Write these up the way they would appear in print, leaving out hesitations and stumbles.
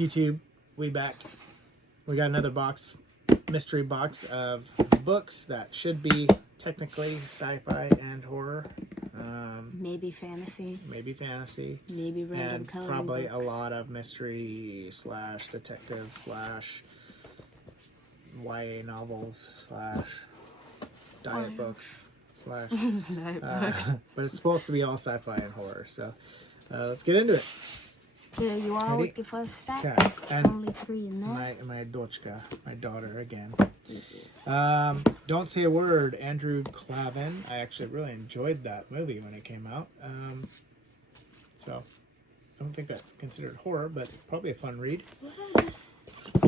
YouTube, we got another mystery box of books that should be technically sci-fi and horror. Maybe fantasy. Maybe fantasy. Maybe random and coloring probably books. a lot of mystery / detective / YA novels / diet books / Diet books. but it's supposed to be all sci-fi and horror. So let's get into it. Here you are Ready? with the first stack. Okay. There's And only 3 in there. my dochka, my daughter again. Don't Say a Word, Andrew Clavin. I actually really enjoyed that movie when it came out. So I don't think that's considered horror, but probably a fun read.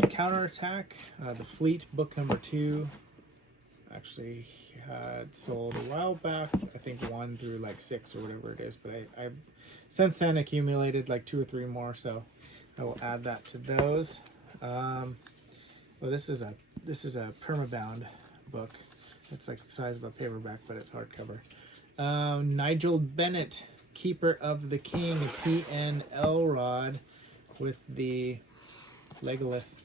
Counterattack, The Fleet, book number 2. Actually had sold a while back. I think 1 through like 6 or whatever it is, but I've since then accumulated like 2 or 3 more, so I will add that to those. Well, this is a permabound book. It's like the size of a paperback, but it's hardcover. Nigel Bennett, Keeper of the King, P.N. Elrod, with the Legolas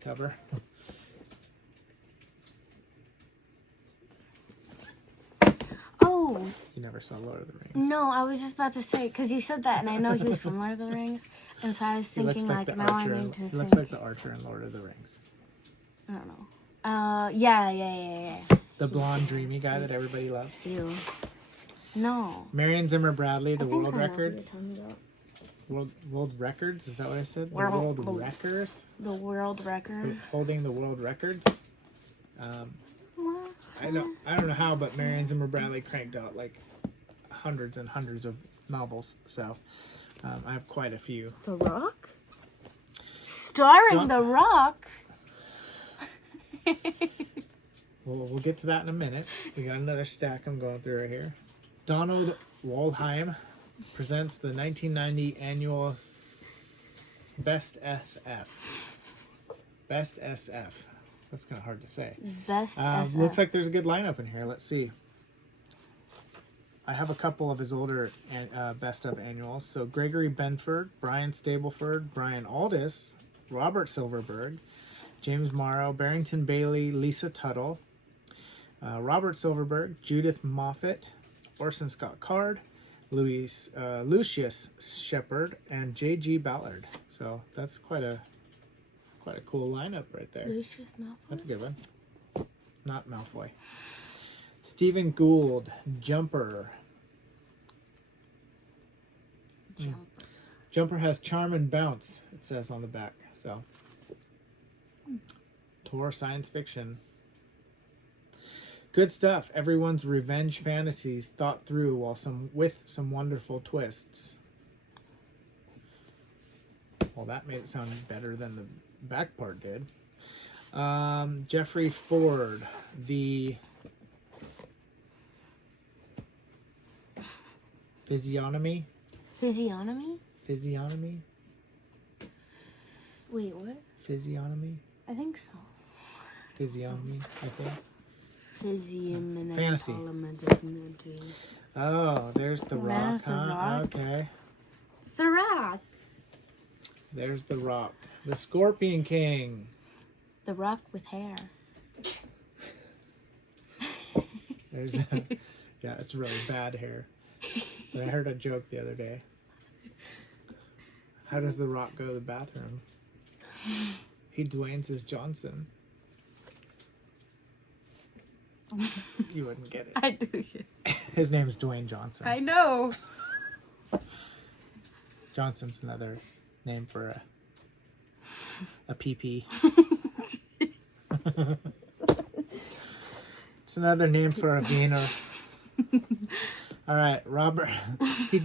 cover. Oh! You never saw Lord of the Rings. No, I was just about to say, because you said that, and I know he was from Lord of the Rings, and so I was thinking, like now I need to He think. looks like the archer in Lord of the Rings. I don't know. Yeah. The blonde, dreamy guy that everybody loves. You. No. Marion Zimmer Bradley, The I think World I know who Records. you're talking about. World Records, is that what I said? The World- World Records? The World Records. Holding the World Records. I don't know how, but Marion Zimmer Bradley cranked out like hundreds and hundreds of novels, so I have quite a few. The Rock? Starring The Rock? We'll get to that in a minute. We got another stack I'm going through right here. Donald Wollheim presents the 1990 annual Best SF. Best SF. That's kind of hard to say. Best SF. Looks like there's a good lineup in here. Let's see. I have a couple of his older best of annuals. So Gregory Benford, Brian Stableford, Brian Aldiss, Robert Silverberg, James Morrow, Barrington Bailey, Lisa Tuttle, Robert Silverberg, Judith Moffat, Orson Scott Card, Lucius Shepard, and J.G. Ballard. So that's quite a cool lineup right there. Lucius Malfoy? That's a good one. Not Malfoy. Stephen Gould, Jumper. Jumper has charm and bounce, it says on the back. So, Tor science fiction. Good stuff. Everyone's revenge fantasies thought through with some wonderful twists. Well, that made it sound better than the back part did. Jeffrey Ford, the Physiognomy. Physiognomy? Physiognomy? Wait, what? Physiognomy? I think so. Physiognomy, I think. Fantasy. Oh, there's the Rock, There's the huh? Rock. Okay. The Rock. There's the Rock. The Scorpion King. The Rock with hair. There's yeah, it's really bad hair. But I heard a joke the other day. How does the Rock go to the bathroom? He Dwayne's his Johnson. You wouldn't get it. I do. His name's Dwayne Johnson. I know. Johnson's another name for a PP. It's another name for a wiener. All right, Robert. He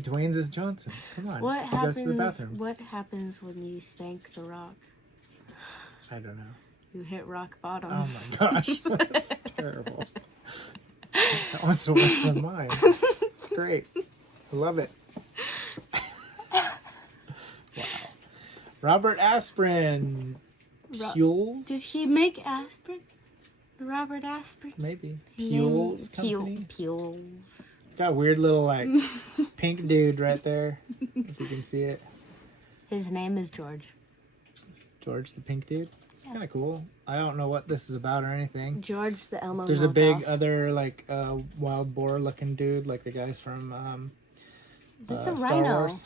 Dwayne's his Johnson. Come on. What he goes to the happens? bathroom. What happens when you spank the Rock? I don't know. You hit rock bottom. Oh my gosh, that's terrible. That one's worse than mine. It's great. I love it. Wow. Robert Aspirin. Pules? Did he make aspirin? Robert Aspirin? Maybe. Pules Company? Pules. It's got a weird little, like, pink dude right there. If you can see it. His name is George. George, the pink dude. It's kind of cool. I don't know what this is about or anything. George the Elmo. There's a big knockoff. other like wild boar looking dude, like the guys from That's a Star rhino. Wars.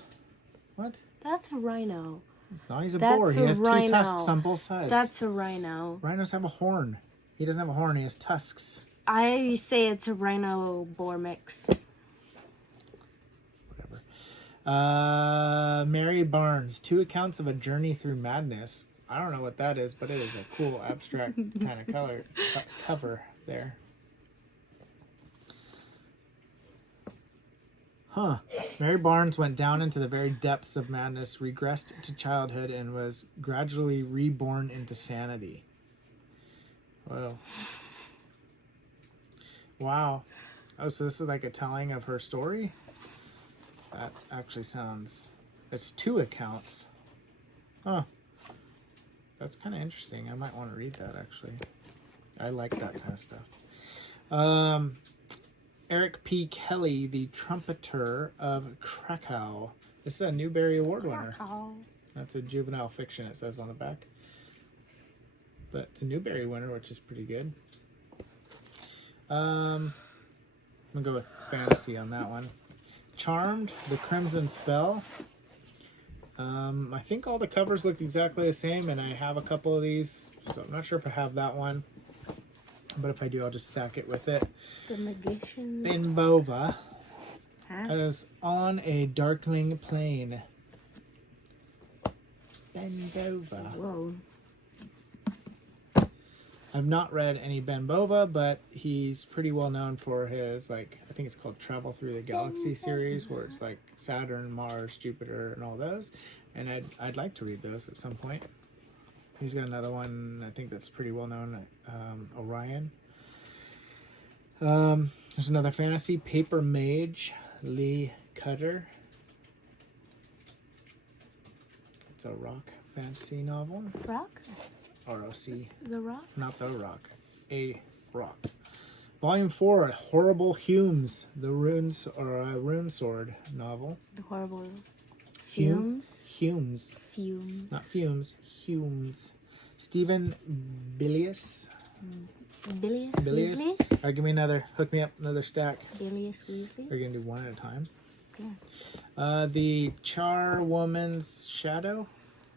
What? That's a rhino. It's not. He's a That's boar. He a has rhino. two tusks on both sides. That's a rhino. Rhinos have a horn. He doesn't have a horn. He has tusks. I say it's a rhino boar mix. Whatever. Mary Barnes, 2 accounts of a journey through madness. I don't know what that is, but it is a cool abstract kind of cover there. Huh. Mary Barnes went down into the very depths of madness, regressed to childhood, and was gradually reborn into sanity. Whoa. Wow. Oh, so this is like a telling of her story? That actually sounds... It's 2 accounts. Huh. That's kind of interesting. I might want to read that, actually. I like that kind of stuff. Eric P. Kelly, the trumpeter of Krakow. This is a Newbery Award winner. That's a juvenile fiction, it says on the back. But it's a Newbery winner, which is pretty good. I'm going to go with fantasy on that one. Charmed, The Crimson Spell. I think all the covers look exactly the same, and I have a couple of these, so I'm not sure if I have that one. But if I do, I'll just stack it with it. The Magician's... Benbova is on a darkling plane. Benbova. Whoa. I've not read any Benbova, but he's pretty well known for his, like, I think it's called Travel Through the Galaxy series, where it's like Saturn, Mars, Jupiter, and all those. And I'd like to read those at some point. He's got another one, I think that's pretty well known, Orion. There's another fantasy, Paper Mage, Lee Cutter. It's a rock fantasy novel. Rock? R-O-C. The Rock? Not the rock. A rock. Volume 4, Horrible Humes, the Runes, or a Rune Sword novel. The Horrible... Fumes? Humes. Fumes. Not fumes. Humes. Stephen Bilius. Bilius Bilius. Weasley? All right, give me another. Hook me up another stack. Bilius Weasley? We're going to do one at a time. Okay. The Charwoman's Shadow.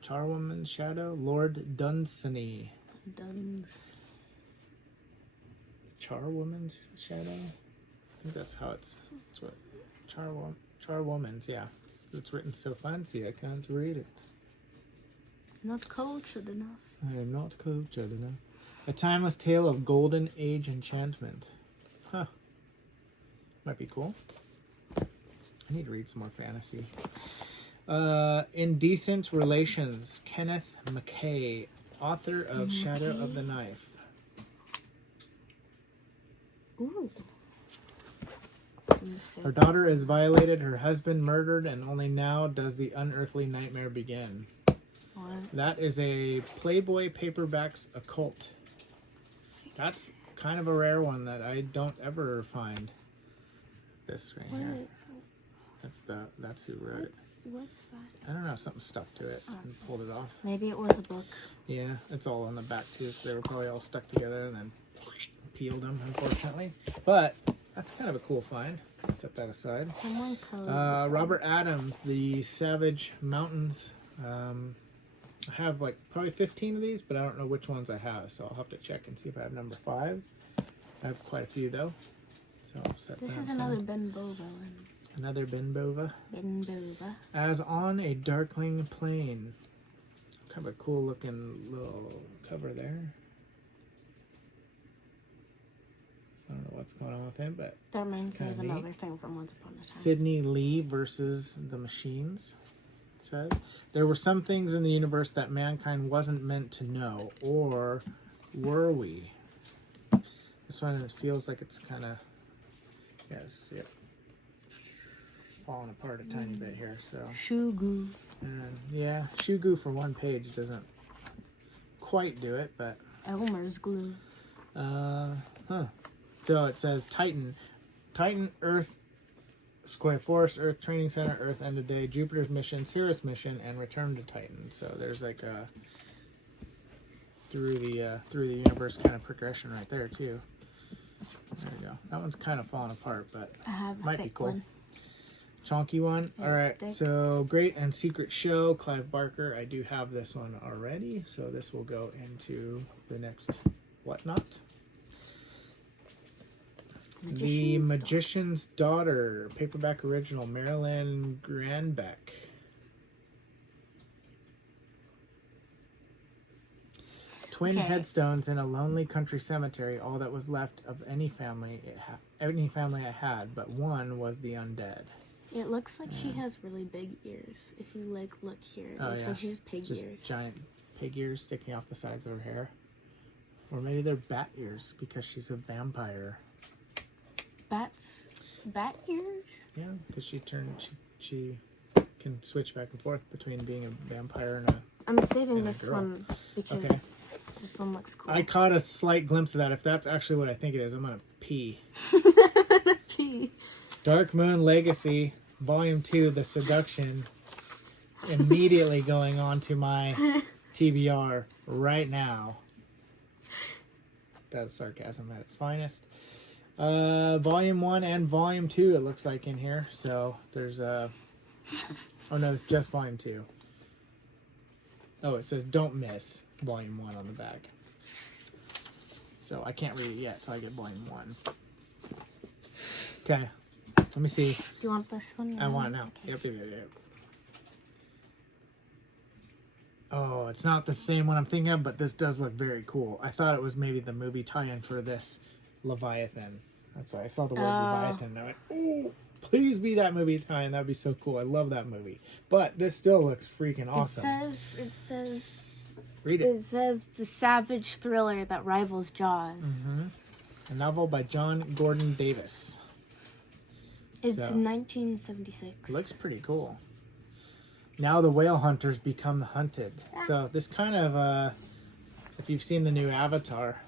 Charwoman's Shadow. Lord Dunsany. Duns. Charwoman's Shadow? I think that's how it's what... Charwoman's, yeah. It's written so fancy, I can't read it. Not cultured enough. I am not cultured enough. A Timeless Tale of Golden Age Enchantment. Huh. Might be cool. I need to read some more fantasy. Indecent Relations. Kenneth McKay, author of Shadow of the Knife. Ooh. Her daughter is violated, her husband murdered, and only now does the unearthly nightmare begin. What? That is a Playboy Paperbacks Occult. That's kind of a rare one that I don't ever find. This right here. That's who wrote it. What's that? I don't know, something stuck to it and pulled it off. Maybe it was a book. Yeah, it's all on the back too, so they were probably all stuck together and then peeled them, unfortunately. But that's kind of a cool find. Set that aside. Someone code. Robert Adams, The Savage Mountains. I have like probably 15 of these, but I don't know which ones I have, so I'll have to check and see if I have number 5. I have quite a few though, so I'll set This that is aside. another Benbova one. Another Benbova. Benbova. As on a Darkling Plain. Kind of a cool looking little cover there. I don't know what's going on with him, but That reminds me of kinda another neat. thing from Once Upon a Time. Sidney Lee versus the Machines. It says there were some things in the universe that mankind wasn't meant to know, or were we? This one feels like it's kind of yep, falling apart a tiny bit here. So Shugu. and yeah, Shugu for one page doesn't quite do it, but Elmer's glue. So it says Titan Earth Sequoia Forest, Earth Training Center, Earth End of Day, Jupiter's Mission, Cirrus Mission, and Return to Titan. So there's like a through the universe kind of progression right there too. There we go. That one's kind of falling apart, but I have a might be thick cool. one. Chonky one. Yes, All right. thick. So Great and Secret Show, Clive Barker. I do have this one already, so this will go into the next whatnot. The Magician's Daughter, paperback original, Marilyn Granbeck. Twin headstones in a lonely country cemetery, all that was left of any family I had, but one was the undead. It looks like she has really big ears. If you like look here, it looks like she has pig Just ears. giant pig ears sticking off the sides of her hair. Or maybe they're bat ears because she's a vampire. Bat ears? Yeah, because she can switch back and forth between being a vampire and a... I'm saving and a this girl. one because this one looks cool. I caught a slight glimpse of that. If that's actually what I think it is, I'm going to pee. Pee. Dark Moon Legacy, Volume 2, The Seduction. Immediately going on to my TBR right now. That's sarcasm at its finest. Volume 1 and Volume 2, it looks like in here. So there's oh no, it's just Volume 2. Oh, it says don't miss Volume 1 on the back. So I can't read it yet till I get Volume 1. Okay, let me see. Do you want this one? I want it now. Yep. Oh, it's not the same one I'm thinking of, but this does look very cool. I thought it was maybe the movie tie-in for this Leviathan. That's why I saw the word Leviathan and I went, oh, please be that movie tie-in. That'd be so cool. I love that movie. But this still looks freaking awesome. It says read it. It says the savage thriller that rivals Jaws. Mm-hmm. A novel by John Gordon Davis. It's 1976. Looks pretty cool. Now the whale hunters become the hunted. So this kind of, if you've seen the new Avatar,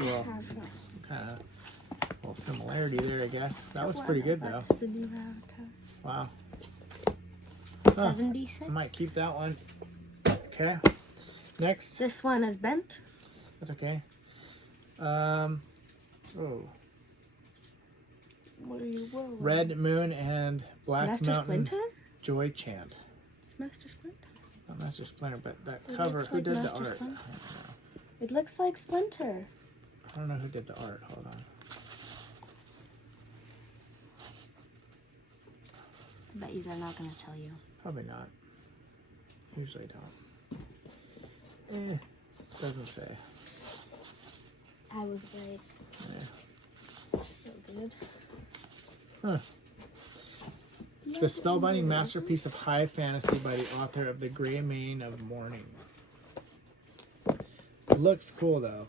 well, it's kind of a little similarity there, I guess. That looks pretty good, though. That's the new Avatar. Wow. 76? I might keep that one. Okay. Next. This one is bent. That's okay. Oh. Whoa. Red Moon and Black Master Mountain Splinter? Joy Chant. It's Master Splinter. Not Master Splinter, but that It cover. looks Who like did the Master art? Splinter. It looks like Splinter. I don't know who did the art. Hold on. I bet you they're not going to tell you. Probably not. Usually don't. Doesn't say. I was right. Yeah. So good. Huh. The spellbinding masterpiece of high fantasy by the author of The Grey Mane of Morning. It looks cool though.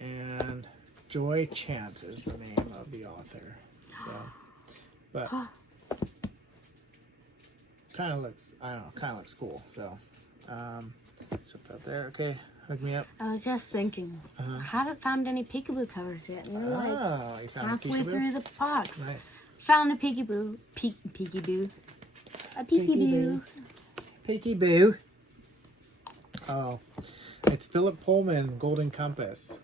And Joy Chant is the name of the author. So, but kind of looks, I don't know, kind of looks cool. So, set that there. Okay, hook me up. I was just thinking, I haven't found any peekaboo covers yet. And we're like You found halfway a through the box. Nice. Found a peekaboo. Peekaboo. A peekaboo. Peekaboo. Oh, it's Philip Pullman, Golden Compass.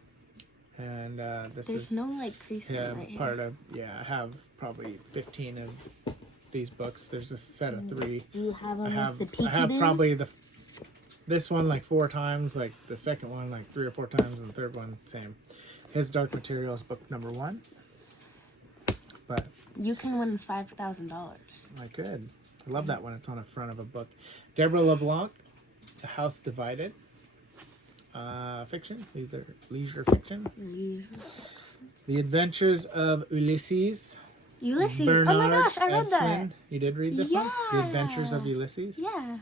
And this There's is no like creases right part here. of, I have probably 15 of these books. There's a set of 3. Do you have them I with the peekaboo? have probably this one like 4 times, like the second one like 3 or 4 times, and the third one same. His Dark Materials book number 1. But You can win $5,000. I could. I love that when it's on the front of a book. Deborah LeBlanc, The House Divided. Fiction. These are leisure fiction. The Adventures of Ulysses. Ulysses. Bernard Oh my gosh, I read Edson. that. You did read this one? The Yeah. Adventures of Ulysses? Yeah.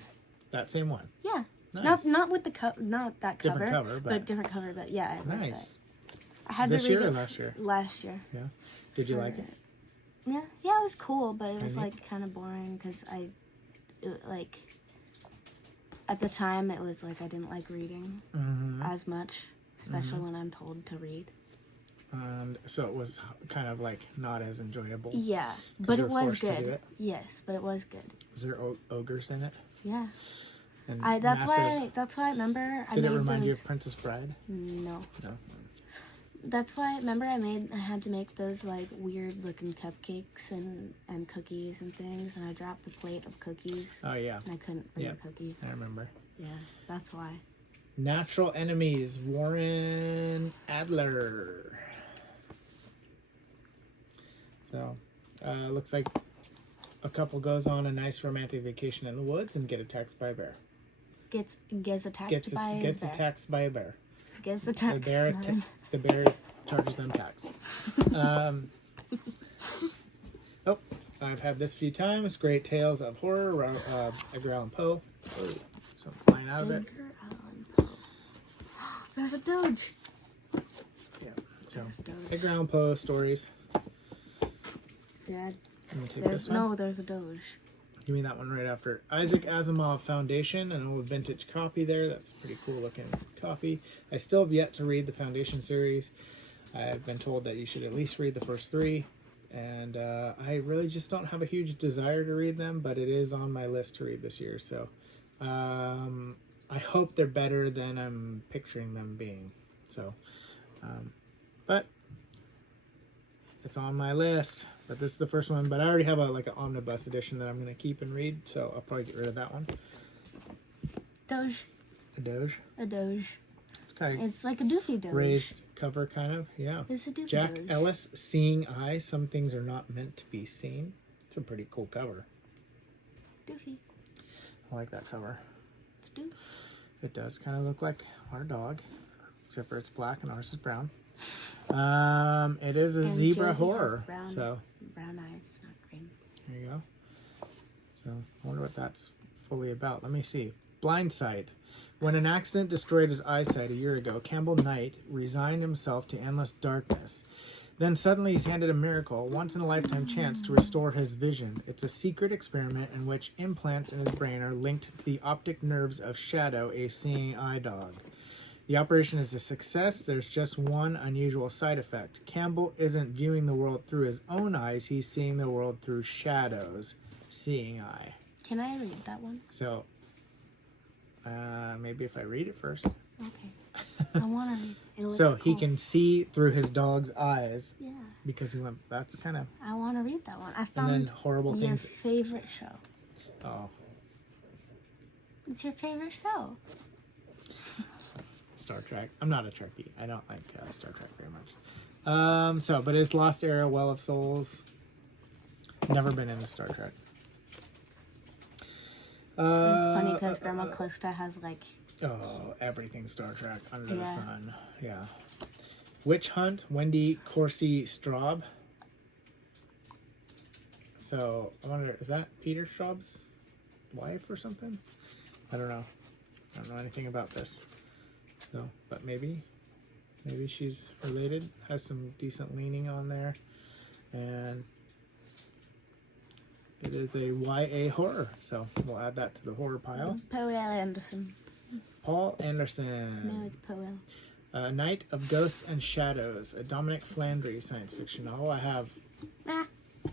That same one. Yeah. Nice. Not with the not that cover. Different cover, but different cover. But yeah, I read nice. that. I had This to read year or it last year? Last year. Yeah. Did you like it? Yeah, it was cool, but it was Mhm. like kind of boring because at the time it was like I didn't like reading Mm-hmm. as much, especially when I'm told to read. And so it was kind of like not as enjoyable. Yeah, but you it were was forced to do good. it? Yes, but it was good. Is there ogres in it? Yeah. And That's massive- why I remember I Did made it remind you those. of Princess Bride? No. No. That's why remember I had to make those like weird looking cupcakes and cookies and things, and I dropped the plate of cookies Oh yeah, and I couldn't bring the cookies. I remember. Yeah, that's why. Natural Enemies, Warren Adler. So, looks like a couple goes on a nice romantic vacation in the woods and get attacked by a bear. Gets attacked Gets by a bear. attacked by a bear. Gets attacked. The bear charges them tax. I've had this a few times. Great tales of horror. Edgar Allan Poe. Oh, something flying out of it. Edgar Allan Poe. There's a Doge. Yeah. So Edgar Allan Poe stories. Dad. I'm gonna take this one. No, there's a Doge. Give me that one right after. Isaac Asimov Foundation, an old vintage copy there. That's a pretty cool looking copy. I still have yet to read the Foundation series. I've been told that you should at least read the first 3. And I really just don't have a huge desire to read them, but it is on my list to read this year. So I hope they're better than I'm picturing them being. So, but it's on my list. But this is the first one. But I already have an omnibus edition that I'm going to keep and read. So I'll probably get rid of that one. Doge. A Doge. A Doge. It's like a doofy Doge. Raised cover, kind of. Yeah. It's a doofy Jack Doge. Ellis, Seeing Eye. Some things are not meant to be seen. It's a pretty cool cover. Doofy. I like that cover. It's doof. It does kind of look like our dog, except for it's black and ours is brown. It is a zebra Josie horror. has So brown eyes, not green. there you go. So I wonder what that's fully about. Let me see. Blindsight. When an accident destroyed his eyesight a year ago, Campbell Knight resigned himself to endless darkness. Then suddenly he's handed a miracle, once-in-a-lifetime chance to restore his vision. It's a secret experiment in which implants in his brain are linked to the optic nerves of Shadow, a seeing eye dog. The operation is a success. There's just one unusual side effect. Campbell isn't viewing the world through his own eyes. He's seeing the world through Shadow's seeing eye. Can I read that one? So, maybe if I read it first. Okay. I want to read it. So he can see through his dog's eyes. Yeah. Because he went, that's kind of... I want to read that one. I And found then horrible your things. favorite show. Oh. It's your favorite show. Star Trek. I'm not a Trekkie. I don't like Star Trek very much. But it's Lost Era, Well of Souls. Never been into Star Trek. It's funny because Grandma Calista has like... Oh, everything Star Trek under the Yeah. sun. Yeah. Witch Hunt, Wendy Corsi Straub. So, I wonder, is that Peter Straub's wife or something? I don't know. I don't know anything about this. So, but maybe she's related. Has some decent leaning on there. And it is a YA horror. So, we'll add that to the horror pile. Paul Anderson. Paul Anderson. No, it's Paul. Night of Ghosts and Shadows, a Dominic Flandry science fiction novel. I have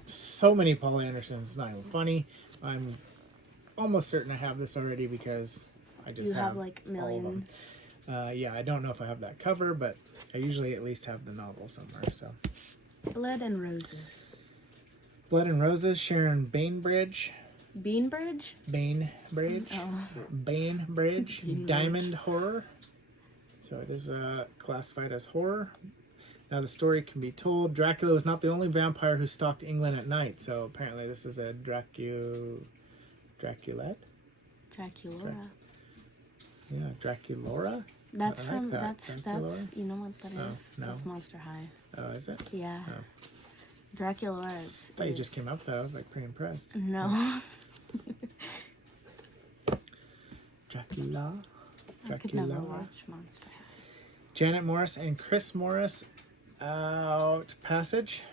so many Paul Andersons, it's not even funny. I'm almost certain I have this already because I just have like millions. Yeah, I don't know if I have that cover, but I usually at least have the novel somewhere. So, Blood and Roses. Blood and Roses, Sharon Bainbridge. Bainbridge? Bainbridge. Oh. Bainbridge. Diamond Horror. So it is classified as horror. Now the story can be told. Dracula was not the only vampire who stalked England at night. So apparently this is a Draculette? Draculora. Yeah, Draculora? That's I like from that. that's Draculora? you know what that is? No. That's Monster High. Oh, is it? Yeah. Oh. Draculora is. I thought you just came up with that. I was like pretty impressed. No. Dracula. I could never watch Monster High. Janet Morris and Chris Morris out Passage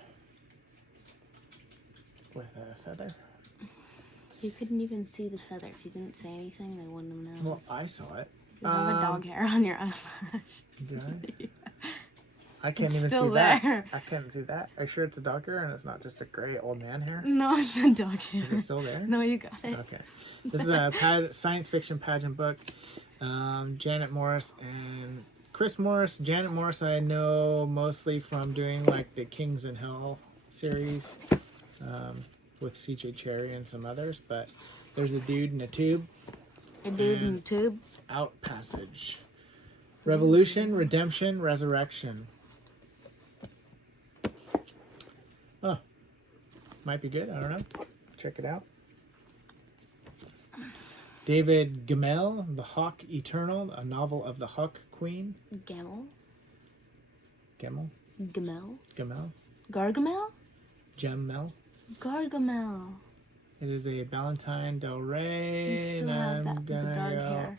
with a feather. You couldn't even see the feather. If you didn't say anything, they wouldn't have known. Well, I saw it. You have a dog hair on your eyelash. Did I? I can't It's even still see that. there. I couldn't see that. Are you sure it's a dog hair and it's not just a gray old man hair? No, it's a dog hair. Is it still there? No, you got it. Okay. This is a science fiction pageant book. Janet Morris and Chris Morris. Janet Morris I know mostly from doing like the Kings in Hell series with CJJ Cherry and some others. But there's a dude in a tube. A dude in a tube. Out Passage. Revolution, Redemption, Resurrection. Oh. Might be good. I don't know. Check it out. David Gemmell, The Hawk Eternal, a novel of the Hawk Queen. Gamel. Gemmell? Gamel. Gemmell? Gargamel? Gemmell. Gargamel. It is a Valentine Del Rey. You still have that with the dog hair.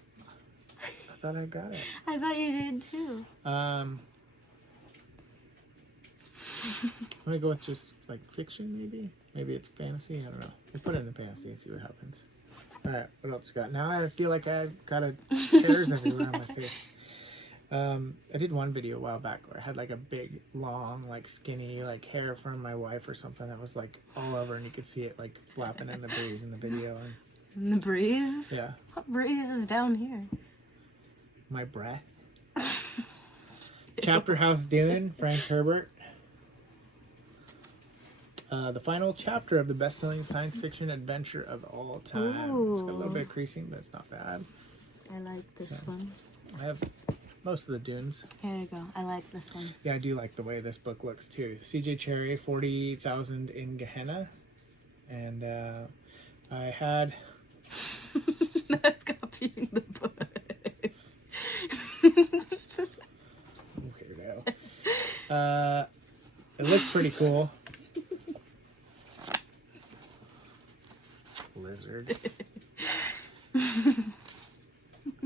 I thought I got it. I thought you did too. I'm gonna go with just like fiction, maybe. Maybe it's fantasy. I don't know. We'll put it in the fantasy and see what happens. All right, what else we got? Now I feel like I've got hairs everywhere on my face. I did one video a while back where I had like a big, long, like skinny, like hair from my wife or something that was like all over, and you could see it like flapping in the breeze in the video. And In the breeze? yeah, What breeze is down here? my breath. Chapter House Dune, Frank Herbert. The final chapter of the best-selling science fiction adventure of all time. It's got a little bit of creasing, but it's not bad. I like this one. I have most of the Dunes. Here you go. I like this one. Yeah, I do like the way this book looks too. CJ Cherry, 40,000 in Gehenna. And I had... That's copying the book. Weirdo. It looks pretty cool. Lizard.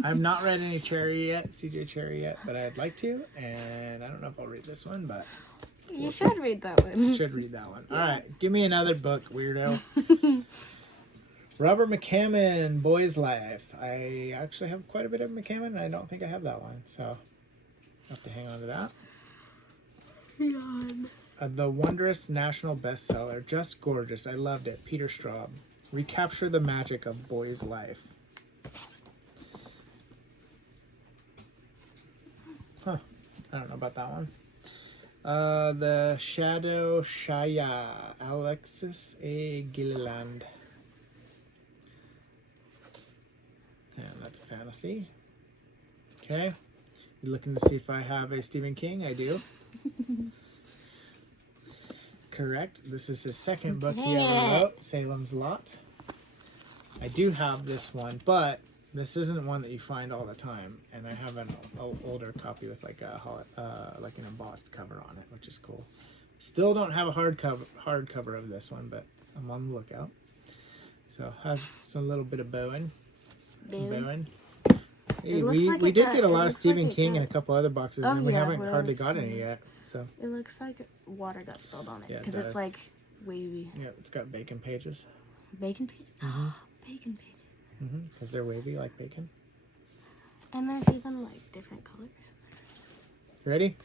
I've not read any Cherry yet, CJ Cherry yet, but I'd like to, and I don't know if I'll read this one, but You should read that one. should read that one. All right, give me another book, weirdo. Robert McCammon, Boy's Life. I actually have quite a bit of McCammon, and I don't think I have that one, so I'll have to hang on to that. The Wondrous National Bestseller, Just Gorgeous. I loved it. Peter Straub. Recapture the magic of Boy's Life. Huh. I don't know about that one. The Shadow Shaya, Alexis A. Gilliland. And that's fantasy. Okay. You looking to see if I have a Stephen King? I do. Correct. This is his second book he ever wrote, Salem's Lot. I do have this one, but this isn't one that you find all the time, and I have an older copy with like like an embossed cover on it, which is cool. Still don't have a hardcover of this one, but I'm on the lookout. So has some little bit of bowing. Hey, we did get a lot of Stephen King and a couple other boxes, and we haven't hardly got any yet. So it looks like water got spilled on it Yeah, it because it's does. like wavy. yeah, it's got bacon pages. Bacon pages? Bacon pages. Because they're wavy like bacon. And there's even like different colors. Ready?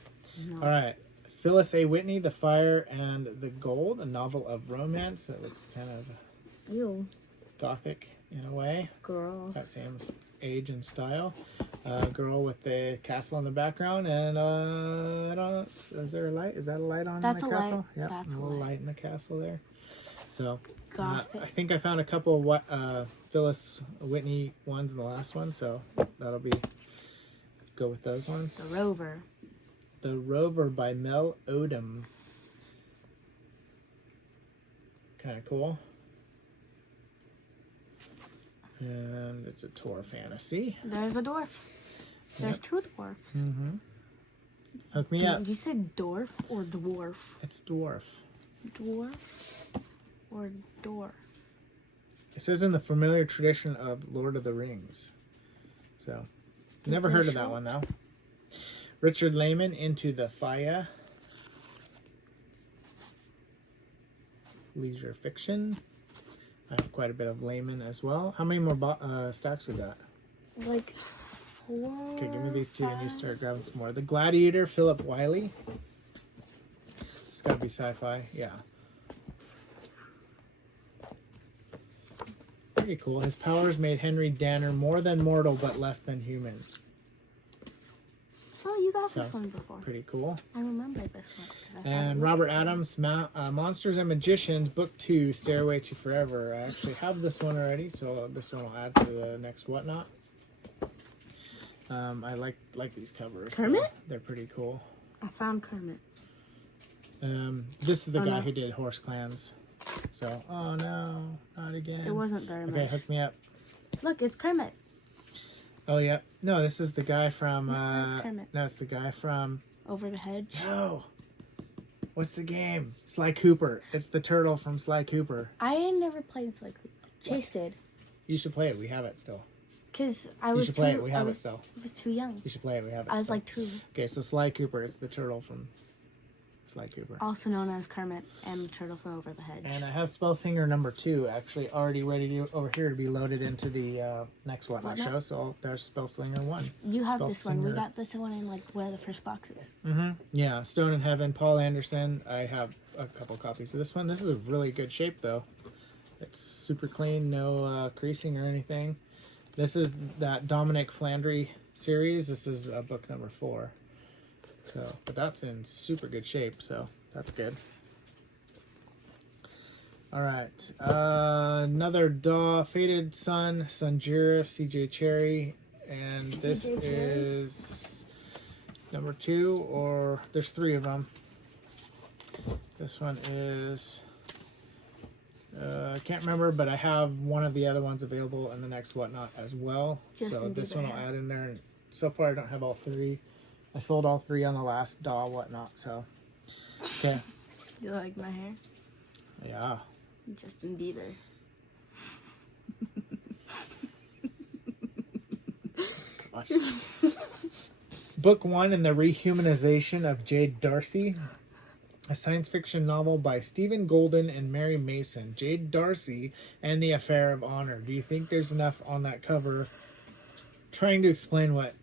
No. All right. Phyllis A. Whitney, The Fire and the Gold, a novel of romance. It looks kind of Ew. gothic in a way. Girl. That same age and style. Girl with the castle in the background, and I don't know, is there a light? Is that a light on That's the a castle? light. Yeah, That's a a little light. light in the castle there. So Gothic. I think I found a couple of Phyllis Whitney ones in the last one, so that'll be go with those ones. The Rover. The Rover by Mel Odom. Kind of cool. And it's a tour fantasy. There's a dwarf. There's Yep. two dwarfs. Hook me up. Did you say dwarf or dwarf? It's dwarf. Dwarf or dwarf? It says in the familiar tradition of Lord of the Rings. So, never heard of that one though. Richard Layman, Into the Fire. Leisure fiction. I have quite a bit of Layman as well. How many more stacks we got? Like Okay, give me these two and you start grabbing some more. The Gladiator, Philip Wiley. It's got to be sci-fi. Yeah. Pretty cool. His powers made Henry Danner more than mortal but less than human. Oh, you got this one before. Pretty cool. I remember this one. And Robert Adams, Monsters and Magicians, Book 2, Stairway to Forever. I actually have this one already, so this one will add to the next whatnot. I like these covers. Kermit? So they're pretty cool. I found Kermit. This is the guy who did Horse Clans. So, oh no, not again. It wasn't very much. Okay, hook me up. Look, it's Kermit. Oh, yeah. No, this is the guy from... No, it's Kermit. No, it's the guy from... Over the Hedge. No. What's the game? Sly Cooper. It's the turtle from Sly Cooper. I never played Sly Cooper. Chase did. You should play it. We have it still. Because I You was should too... play it. We have it still. I was too young. You should play it. We have it I was still. like 2. Okay, so Sly Cooper. It's the turtle from Sly Cooper. Also known as Kermit and the turtle from Over the Hedge. And I have Spellslinger number 2 actually already ready to over here to be loaded into the next Whatnot show. So there's Spellslinger 1. You have this one. We Spellslinger. got this one in like one of the first boxes. Mm-hmm. Yeah, Stone in Heaven, Paul Anderson. I have a couple copies of this one. This is a really good shape though. It's super clean, no creasing or anything. This is that Dominic Flandry series. This is book number 4. So, but that's in super good shape, so that's good. All right, another Daw, Faded Sun, Sunjira, CJJ Cherry, and this is number 2, or there's 3 of them. This one is, I can't remember, but I have one of the other ones available in the next Whatnot as well. So this one I'll add in there. And so far I don't have all 3. I sold all 3 on the last Daw Whatnot, so. Okay. You like my hair? Yeah. Justin Bieber. Gosh. Book 1 in the Rehumanization of Jade Darcy. A science fiction novel by Stephen Golden and Mary Mason. Jade Darcy and the Affair of Honor. Do you think there's enough on that cover trying to explain what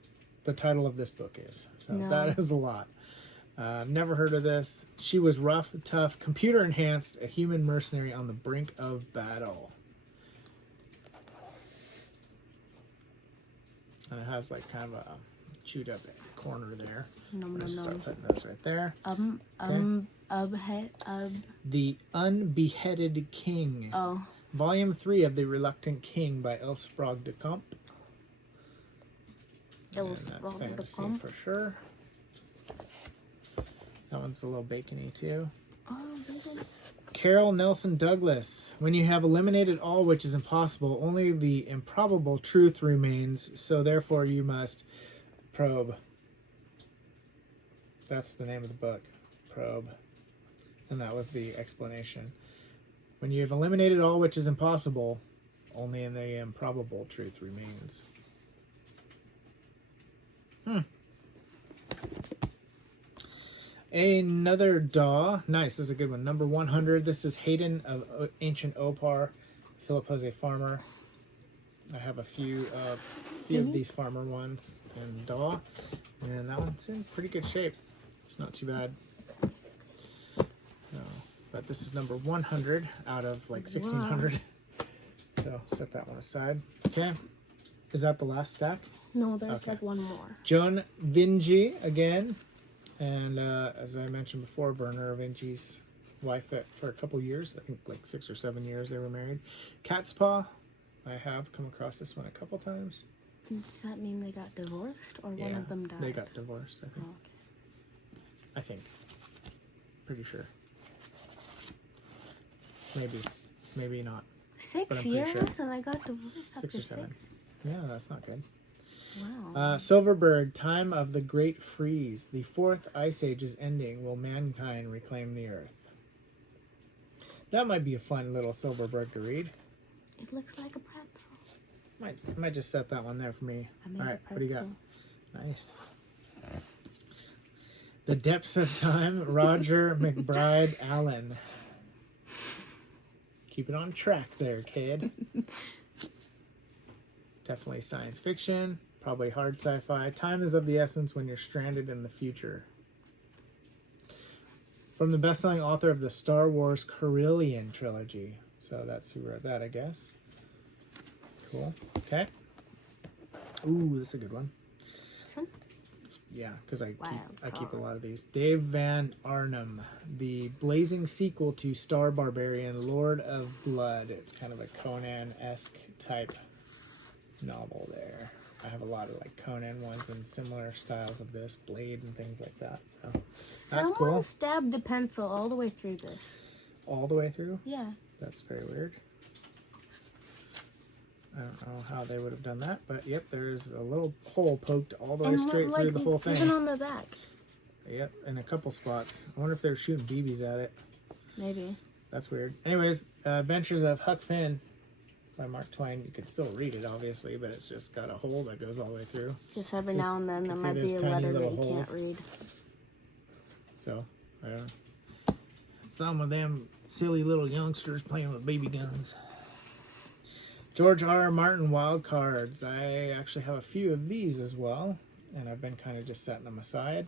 the title of this book is? So No. that is a lot. Never heard of this. She was rough, tough, computer enhanced, a human mercenary on the brink of battle. And it has like kind of a chewed up corner there. Nom, nom, Start nom. putting those right there. The Unbeheaded King. Oh. Volume 3 of The Reluctant King by L. Sprague de Camp. And that's fantasy for sure. That one's a little bacony too. Oh, bacon. Carol Nelson Douglas. When you have eliminated all which is impossible, only the improbable truth remains, so therefore you must probe. That's the name of the book. Probe. And that was the explanation. When you have eliminated all which is impossible, only in the improbable truth remains. Another Daw. Nice, this is a good one. Number 100. This is Hayden of Ancient Opar. Philip Jose Farmer. I have a few of these farmer ones in Daw. And that one's in pretty good shape. It's not too bad. No, but this is number 100 out of like 1,600. So set that one aside. Okay. Is that the last stack? No, there's like one more. Joan Vinci again. And as I mentioned before, Bernard Vinci's wife for a couple years. I think like 6 or 7 years they were married. Cat's Paw. I have come across this one a couple times. Does that mean they got divorced or one of them died? They got divorced, I think. Oh, okay. I think. Pretty sure. Maybe not. 6 I'm years pretty and I got divorced after 6 or 7. 6? Yeah, that's not good. Wow. Silverberg, Time of the Great Freeze. The 4th Ice Age is ending. Will mankind reclaim the Earth? That might be a fun little Silverberg to read. It looks like a pretzel. Might just set that one there for me. I made All right, a what do you got? pretzel. Nice. The Depths of Time, Roger McBride Allen. Keep it on track there, kid. Definitely science fiction. probably hard sci-fi. Time is of the essence when you're stranded in the future. From the best-selling author of the Star Wars Carillion trilogy. So that's who wrote that, I guess. Cool. Okay. Ooh, that's a good one. This one? Yeah, because I keep a Wildcard. lot of these. Dave Van Arnhem, the blazing sequel to Star Barbarian, Lord of Blood. It's kind of a Conan-esque type novel there. I have a lot of like Conan ones and similar styles of this, Blade and things like that. So that's Someone cool. stabbed a pencil all the way through this. All the way through? Yeah. That's very weird. I don't know how they would have done that, but yep, there's a little hole poked all the way straight through the whole thing. Even on the back. Yep, in a couple spots. I wonder if they were shooting BBs at it. Maybe. That's weird. Anyways, Adventures of Huck Finn by Mark Twain. You can still read it, obviously, but it's just got a hole that goes all the way through. Just every now and then you there can might see be those a tiny letter that you little holes. can't read. So, I don't know. Some of them silly little youngsters playing with BB guns. George R. R. Martin Wildcards. I actually have a few of these as well, and I've been kind of just setting them aside.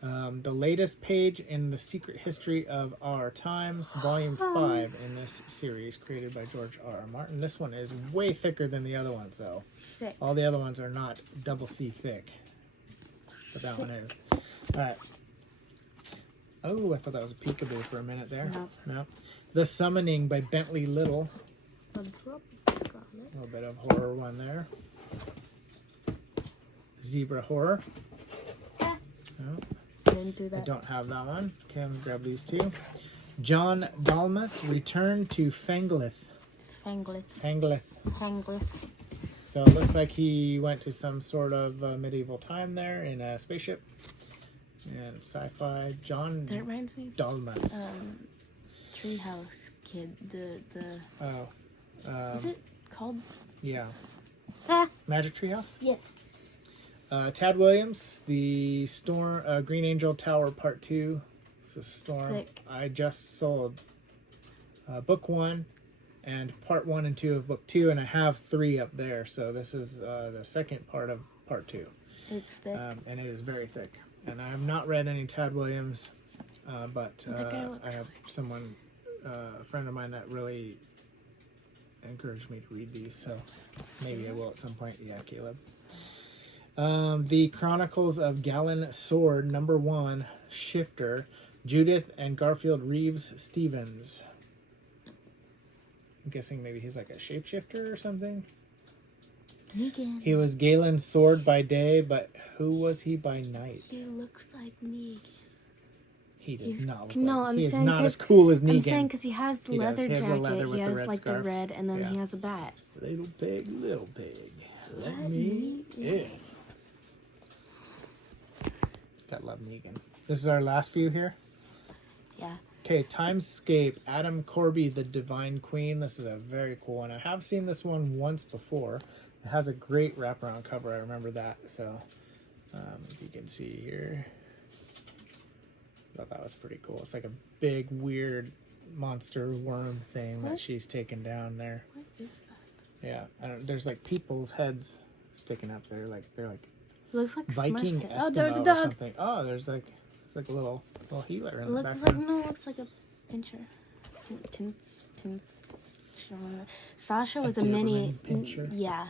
The latest page in The Secret History of Our Times, Volume 5 in this series, created by George R. R. Martin. This one is way thicker than the other ones, though. Thick. All the other ones are not double C thick, but that one is. All right. Oh, I thought that was a peekaboo for a minute there. No. The Summoning by Bentley Little. A drop of scarlet. A little bit of horror one there. Zebra Horror. No, Didn't do that. I don't have that one. Okay, I'm gonna grab these two. John Dalmas, Return to Fenglith. Fenglith. So it looks like he went to some sort of medieval time there in a spaceship. And sci-fi. John That reminds me Dalmas. Treehouse Kid. The Oh. is it called? Yeah. Ah. Magic Treehouse? Yeah. Tad Williams, the Green Angel Tower Part 2. It's a Storm. Thick. I just sold Book 1 and Part 1 and 2 of Book 2, and I have 3 up there. So this is the second part of Part 2. It's thick. And it is very thick. And I have not read any Tad Williams, but I have someone, a friend of mine that really encouraged me to read these, so maybe I will at some point. Yeah, Caleb. The Chronicles of Gallon Sword, number 1, Shifter, Judith and Garfield Reeves Stevens. I'm guessing maybe he's like a shapeshifter or something. Negan. He was Galen's sword by day, but who was he by night? He looks like Negan. He does not look no, like I'm he is saying not as cool as Negan. I'm saying because he has the He does. leather He has a jacket. leather with He the has red like scarf. the red, and then Yeah. he has a bat. Little pig, let Let me me in. Gotta love Negan. This is our last few here. Yeah. Okay, Timescape, Adam Corby, The Divine Queen. This is a very cool one. I have seen this one once before. It has a great wraparound cover. I remember that. So, if you can see here, I thought that was pretty cool. It's like a big, weird monster worm thing that she's taken down there. What is that? Yeah, there's like people's heads sticking up there. They're like Looks like Viking Smurf. Eskimo Oh, there's a or dog. something. Oh, there's like it's like a little healer in the background. Looks like a pincher. Sasha was a Doberman mini. Pinscher. Yeah.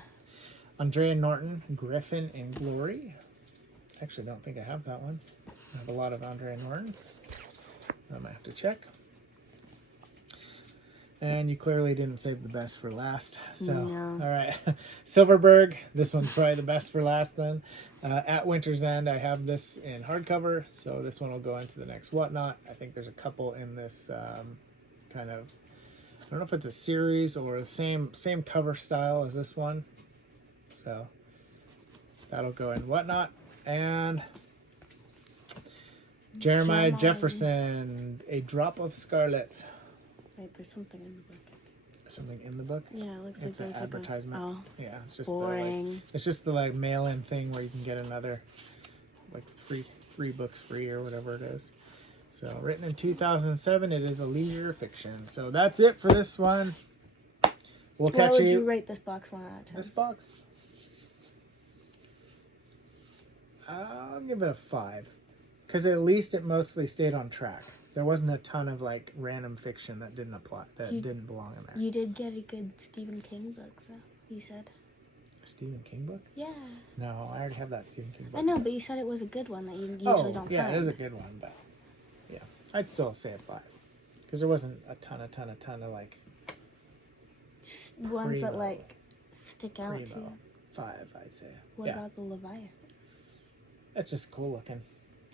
Andrea Norton, Griffin in Glory. Actually, don't think I have that one. I have a lot of Andrea Norton. I might have to check. And you clearly didn't save the best for last. So, No. all right. Silverberg. This one's probably the best for last then. At Winter's End, I have this in hardcover. So this one will go into the next Whatnot. I think there's a couple in this kind of, I don't know if it's a series or the same cover style as this one. So that'll go in Whatnot. And Jeremiah Jefferson, A Drop of Scarlet. Wait, there's something in the book. Something in the book? Yeah, it looks It's like an there's advertisement. Like Yeah, it's just boring. it's just the like mail-in thing where you can get another like three books free or whatever it is. So written in 2007, it is a leisure fiction. So that's it for this one. We'll catch What would you. you rate this box 1 out of 10? This box. I'll give it a 5. Because at least it mostly stayed on track. There wasn't a ton of like random fiction that didn't apply, didn't belong in there. You did get a good Stephen King book, though, you said. A Stephen King book? Yeah. No, I already have that Stephen King book. I know, but you said it was a good one that you usually don't yeah, find. it is a good one, but yeah. I'd still say a 5. Because there wasn't a ton of like... Ones that primo. like stick out to Primo. you. 5, I'd say. What about the Leviathan? It's just cool looking.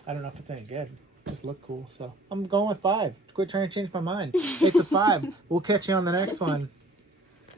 I don't know if it's any good. Just look cool, so I'm going with 5. Quit trying to change my mind. It's a 5. We'll catch you on the next one.